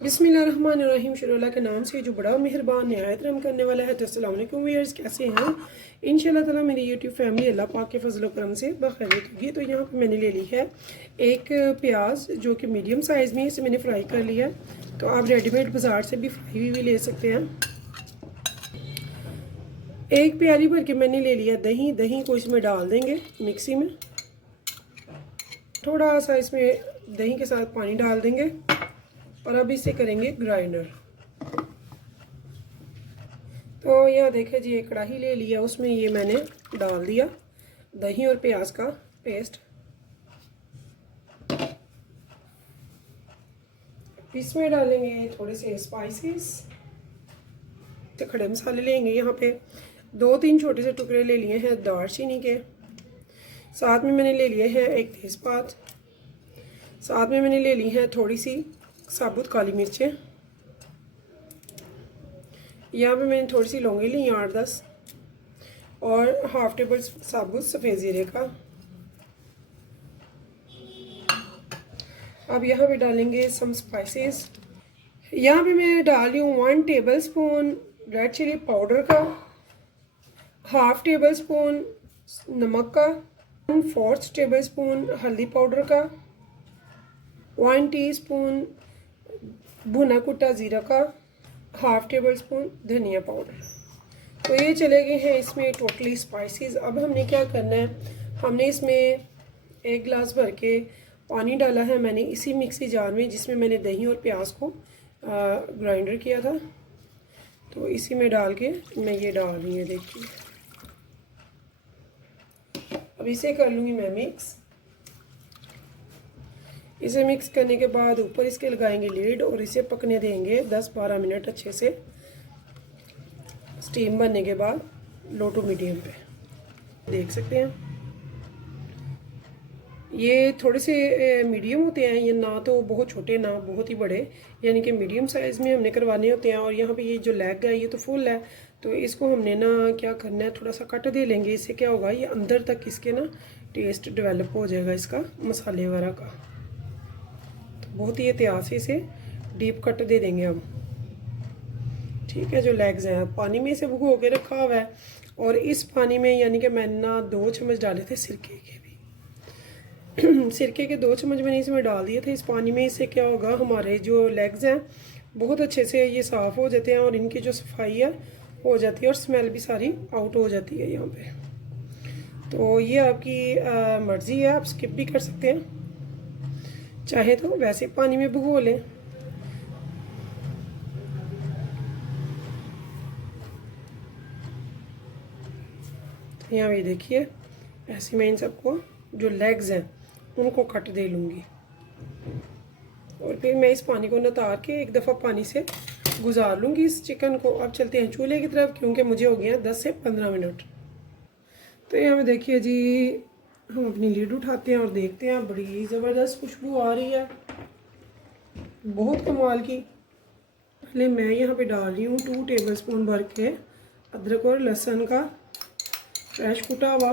बिस्मिल्लाहिर्रहमानिर्रहीम। शुरू अल्लाह के नाम से जो बड़ा मेहरबान नहायत रहम करने वाला है। तो अस्सलाम वालेकुम व्यूअर्स, कैसे हैं? इंशाल्लाह ताला मेरी यूट्यूब फैमिली अल्लाह पाक के फजल करम से बखैरियत होगी। तो यहाँ पे मैंने ले ली है एक प्याज जो कि मीडियम साइज़ में, इसे मैंने फ्राई कर लिया। तो आप रेडीमेड बाज़ार से भी फ्राई हुई भी ले सकते हैं। एक प्याली भर के मैंने ले लिया दही। दही को इसमें डाल देंगे मिक्सी में। थोड़ा सा इसमें दही के साथ पानी डाल देंगे और अब इसे करेंगे ग्राइंडर। तो यह देखें जी, एक कढ़ाई ले लिया, उसमें ये मैंने डाल दिया दही और प्याज का पेस्ट। इसमें डालेंगे थोड़े से स्पाइसेस, खड़े मसाले लेंगे। यहाँ पे 2-3 छोटे से टुकड़े ले लिए हैं दालचीनी के। साथ में मैंने ले लिए हैं एक तेज़पात। साथ में मैंने ले ली है थोड़ी सी साबुत काली मिर्चें। यहाँ पे मैंने थोड़ी सी लौंगी ली 8-10 और हाफ टेबल साबुत सफ़ेद ज़ीरे का। अब यहाँ पे डालेंगे सम स्पाइसेस। यहाँ पे मैं डाल रही हूँ 1 tablespoon red chilli powder का, हाफ टेबल स्पून नमक का, 1/4 टेबल स्पून हल्दी पाउडर का, 1 टीस्पून भुना कुटा ज़ीरा का, हाफ टेबल स्पून धनिया पाउडर। तो ये चले गए हैं इसमें टोटली स्पाइसेस। अब हमने क्या करना है, हमने इसमें 1 गिलास भर के पानी डाला है मैंने इसी मिक्सी जार में जिसमें मैंने दही और प्याज को ग्राइंडर किया था। तो इसी में डाल के मैं ये डाल रही हूँ, देखिए। अब इसे कर लूँगी मैं मिक्स। इसे मिक्स करने के बाद ऊपर इसके लगाएंगे लीड और इसे पकने देंगे 10-12 मिनट अच्छे से। स्टीम बनने के बाद लो टू मीडियम पे देख सकते हैं। ये थोड़े से मीडियम होते हैं, ये ना तो बहुत छोटे ना बहुत ही बड़े, यानी कि मीडियम साइज़ में हमने करवाने होते हैं। और यहाँ पे ये जो लेग है ये तो फुल है, तो इसको हमने ना क्या करना है, थोड़ा सा कट दे लेंगे। इससे क्या होगा, ये अंदर तक इसके ना टेस्ट डेवलप हो जाएगा इसका मसाले वगैरह का। बहुत ही एहतियात से इसे डीप कट दे देंगे हम, ठीक है। जो लेग्स हैं पानी में इसे भिगो के रखा हुआ है और इस पानी में यानी कि मैंने ना 2 चम्मच डाले थे सिरके के भी सिरके के 2 चम्मच मैंने इसमें डाल दिए थे इस पानी में। इससे क्या होगा, हमारे जो लेग्स हैं बहुत अच्छे से ये साफ़ हो जाते हैं और इनकी जो सफाई है हो जाती है और स्मेल भी सारी आउट हो जाती है यहाँ पे। तो ये आपकी मर्ज़ी है, आप स्किप भी कर सकते हैं, चाहे तो वैसे पानी में भिगो लें। तो यहाँ भी देखिए, ऐसे मैं इन सबको जो लेग्स हैं उनको कट दे लूँगी और फिर मैं इस पानी को नितार के एक दफ़ा पानी से गुजार लूँगी इस चिकन को। अब चलते हैं चूल्हे की तरफ, क्योंकि मुझे हो गया 10 से 15 मिनट। तो यहाँ में देखिए जी, हम अपनी लीड उठाते हैं और देखते हैं, बड़ी ज़बरदस्त खुशबू आ रही है, बहुत कमाल की। पहले मैं यहाँ पे डाल रही हूँ 2 टेबल स्पून भर के अदरक और लहसुन का फ्रेश कुटा हुआ।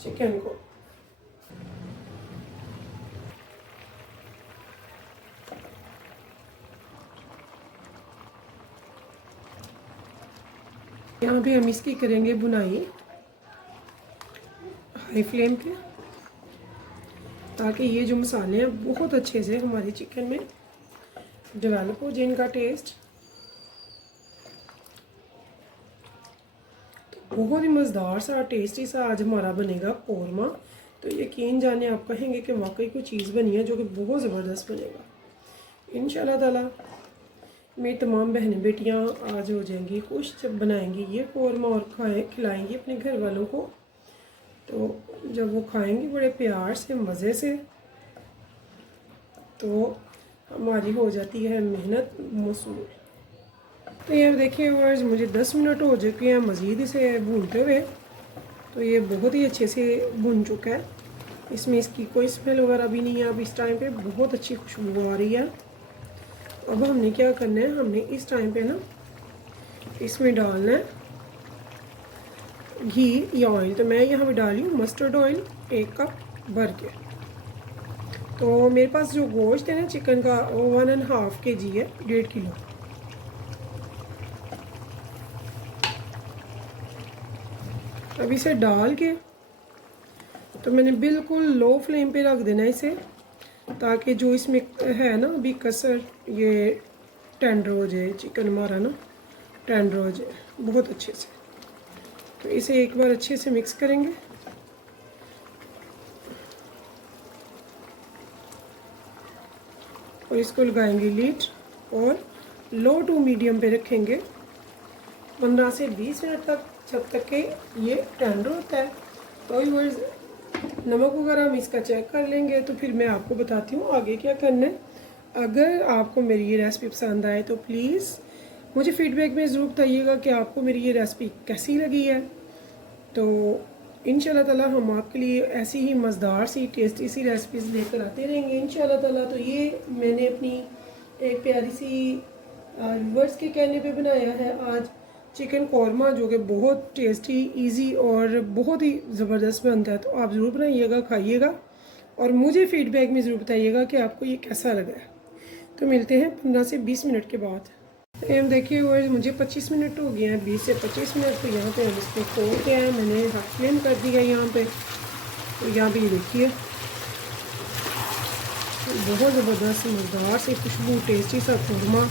चिकन को यहाँ पे हम इसकी करेंगे बुनाई हाई फ्लेम पे, ताकि ये जो मसाले हैं बहुत अच्छे से हमारे चिकन में डेवलप हो जाए इनका टेस्ट। तो बहुत ही मज़ेदार सा टेस्टी सा आज हमारा बनेगा कौरमा। तो यकीन जाने आप कहेंगे कि वाकई कोई चीज़ बनी है जो कि बहुत ज़बरदस्त बनेगा। इंशाल्लाह ताला मेरी तमाम बहनें बेटियां आज हो जाएंगी खुश जब बनाएंगी ये कौरमा और खिलाएंगी अपने घर वालों को। तो जब वो खाएंगी बड़े प्यार से मज़े से, तो हमारी हो जाती है मेहनत मसूल। तो ये देखिए व्यूअर्स, मुझे 10 मिनट हो चुके हैं मज़ीद इसे भूनते हुए। तो ये बहुत ही अच्छे से भुन चुका है, इसमें इसकी कोई स्मेल वगैरह भी नहीं है। अब इस टाइम पे बहुत अच्छी खुशबू आ रही है। अब हमने क्या करना है, हमने इस टाइम पे ना इसमें डालना है घी या ऑयल। तो मैं यहाँ पे डाल रही हूँ मस्टर्ड ऑयल 1 कप भर के। तो मेरे पास जो गोश्त है ना चिकन का वो 1.5 kg है, 1.5 किलो। अब इसे डाल के तो मैंने बिल्कुल लो फ्लेम पे रख देना इसे, ताकि जो इसमें है ना अभी कसर ये टेंडर हो जाए, चिकन हमारा ना टेंडर हो जाए बहुत अच्छे से। तो इसे एक बार अच्छे से मिक्स करेंगे। और इसको लगाएंगे लीड और लो टू मीडियम पे रखेंगे 15 से 20 मिनट तक, जब तक कि ये टेंडर होता है। तो नमक वगैरह हम इसका चेक कर लेंगे, तो फिर मैं आपको बताती हूँ आगे क्या करना है। अगर आपको मेरी ये रेसिपी पसंद आए तो प्लीज़ मुझे फीडबैक में ज़रूर बताइएगा कि आपको मेरी ये रेसिपी कैसी लगी है। तो इंशाल्लाह ताला हम आपके लिए ऐसी ही मज़ेदार सी टेस्टी सी रेसिपीज़ लेकर आते रहेंगे इंशाल्लाह ताला। तो ये मैंने अपनी एक प्यारी सी व्यूअर्स के कहने पे बनाया है आज चिकन कौरमा, जो कि बहुत टेस्टी, इजी और बहुत ही ज़बरदस्त बनता है। तो आप ज़रूर बनाइएगा, खाइएगा और मुझे फ़ीडबैक में ज़रूर बताइएगा कि आपको ये कैसा लगा है। तो मिलते हैं 15 से 20 मिनट के बाद। हम देखिए और मुझे 25 मिनट हो गए हैं, 20 से 25 मिनट। तो यहाँ पे हम इसको खोल के हैं, मैंने हाफ फ्लेम कर दिया यहाँ पे। तो यहाँ पे ये देखिए बहुत ज़बरदस्त मज़ेदार से खुशबू, टेस्टी सा कौरमा।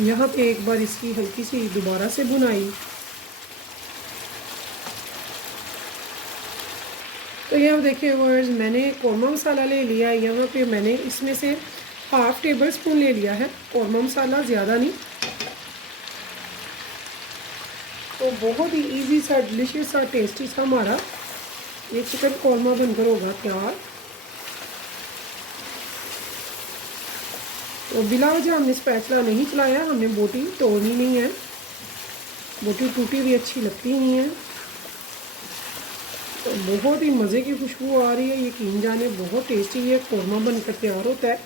यहाँ पे एक बार इसकी हल्की सी दोबारा से भुनाई। तो यहाँ देखिए वर्स मैंने कौरमा मसाला ले लिया है। यहाँ पे मैंने इसमें से हाफ टेबल स्पून ले लिया है कौरमा मसाला, ज़्यादा नहीं। तो बहुत ही इजी सा, डिलीशियस सा, टेस्टी सा हमारा ये चिकन कौरमा बनकर होगा तैयार। तो बिला वजह हमने स्पैचुला नहीं चलाया, हमने बोटी तोड़नी नहीं है, बोटी टूटी भी अच्छी लगती नहीं है। तो बहुत ही मज़े की खुशबू आ रही है, यकीन जाने बहुत टेस्टी ये कौरमा बनकर तैयार होता है।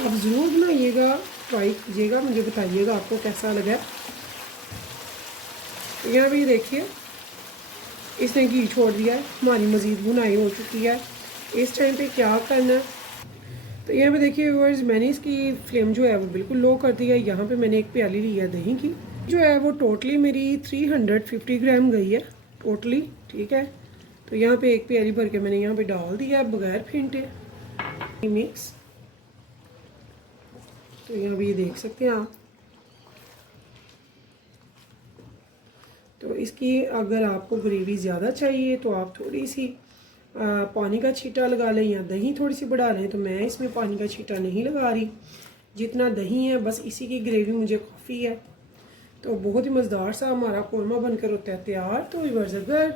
आप ज़रूर बनाइएगा, ट्राई कीजिएगा, मुझे बताइएगा आपको कैसा लगा। यहाँ भी देखिए इसने घी छोड़ दिया है, हमारी मज़ीद बुनाई हो चुकी है। इस टाइम पे क्या करना है, तो यहाँ पे देखिए व्यूअर्स मैंने इसकी फ्लेम जो है वो बिल्कुल लो कर दी है। यहाँ पे मैंने एक प्याली ली है दही की, जो है वो टोटली मेरी 350 ग्राम गई है टोटली, ठीक है। तो यहाँ पे एक प्याली भर के मैंने यहाँ पे डाल दिया बगैर फेंटे मिक्स। तो यहाँ पे ये देख सकते हैं आप। तो इसकी अगर आपको ग्रेवी ज़्यादा चाहिए तो आप थोड़ी सी पानी का छींटा लगा लें या दही थोड़ी सी बढ़ा लें। तो मैं इसमें पानी का छींटा नहीं लगा रही, जितना दही है बस इसी की ग्रेवी मुझे काफ़ी है। तो बहुत ही मज़ेदार सा हमारा कौरमा बनकर होता है तैयार। तो व्यूअर्स अगर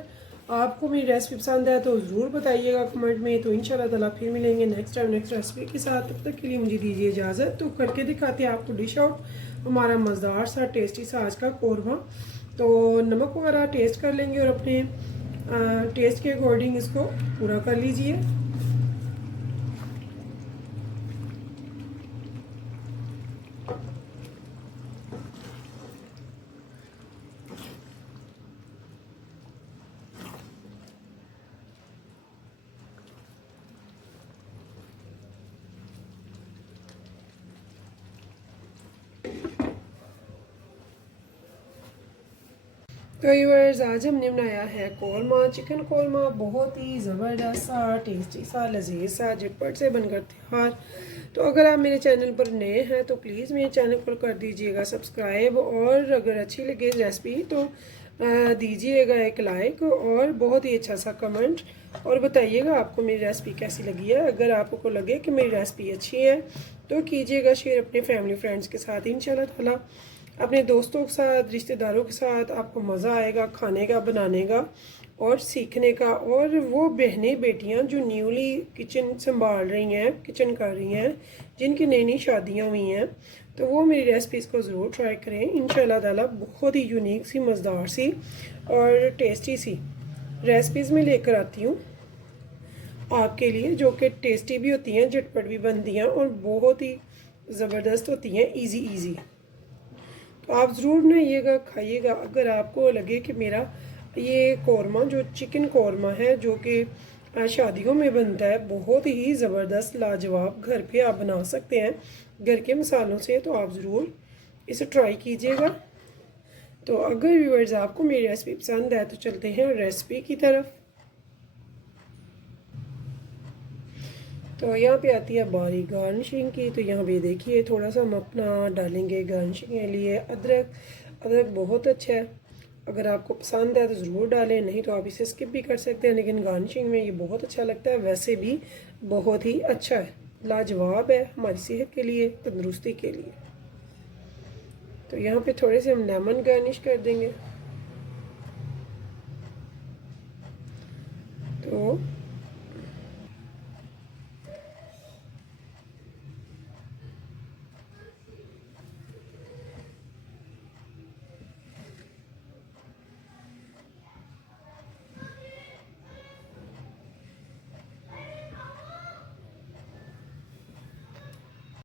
आपको मेरी रेसिपी पसंद है तो ज़रूर बताइएगा कमेंट में। तो इंशाल्लाह ताला फिर मिलेंगे नेक्स्ट टाइम नेक्स्ट रेसिपी के साथ। तब तक के लिए मुझे दीजिए इजाज़त। तो करके दिखाते हैं आपको डिश आउट हमारा मज़ेदार सा टेस्टी सा आज का कौरमा। तो नमक वगैरह टेस्ट कर लेंगे और अपने टेस्ट के अकॉर्डिंग इसको पूरा कर लीजिए। तो व्यूअर्स आज हमने बनाया है कौरमा, चिकन कौरमा, बहुत ही ज़बरदस्त सा, टेस्टी सा, लजीज सा, झटपट से बनकर तैयार। तो अगर आप मेरे चैनल पर नए हैं तो प्लीज़ मेरे चैनल पर कर दीजिएगा सब्सक्राइब, और अगर अच्छी लगे रेसिपी तो दीजिएगा एक लाइक और बहुत ही अच्छा सा कमेंट, और बताइएगा आपको मेरी रेसिपी कैसी लगी है। अगर आपको लगे कि मेरी रेसिपी अच्छी है तो कीजिएगा शेयर अपने फैमिली फ्रेंड्स के साथ। इंशाल्लाह ताला अपने दोस्तों के साथ, रिश्तेदारों के साथ आपको मज़ा आएगा खाने का, बनाने का। और सीखने का। और वो बहनें बेटियां जो न्यूली किचन संभाल रही हैं, किचन कर रही हैं, जिनकी नई नई शादियाँ हुई हैं, तो वो मेरी रेसिपीज़ को ज़रूर ट्राई करें। इंशाल्लाह ताला बहुत ही यूनिक सी, मज़ेदार सी और टेस्टी सी रेसिपीज़ में लेकर आती हूँ आपके लिए, जो कि टेस्टी भी होती हैं, झटपट भी बनती हैं और बहुत ही ज़बरदस्त होती हैं, इजी। तो आप ज़रूर बनाइएगा, खाइएगा। अगर आपको लगे कि मेरा ये कौरमा जो चिकन कौरमा है, जो कि शादियों में बनता है, बहुत ही ज़बरदस्त लाजवाब, घर पे आप बना सकते हैं घर के मसालों से, तो आप ज़रूर इसे ट्राई कीजिएगा। तो अगर व्यूअर्स आपको मेरी रेसिपी पसंद है तो चलते हैं रेसिपी की तरफ। तो यहाँ पे आती है बारी गार्निशिंग की। तो यहाँ पे देखिए थोड़ा सा हम अपना डालेंगे गार्निशिंग के लिए अदरक। अदरक बहुत अच्छा है, अगर आपको पसंद है तो ज़रूर डालें, नहीं तो आप इसे स्किप भी कर सकते हैं, लेकिन गार्निशिंग में ये बहुत अच्छा लगता है। वैसे भी बहुत ही अच्छा है, लाजवाब है हमारी सेहत के लिए, तंदुरुस्ती के लिए। तो यहाँ पे थोड़े से हम लेमन गार्निश कर देंगे। तो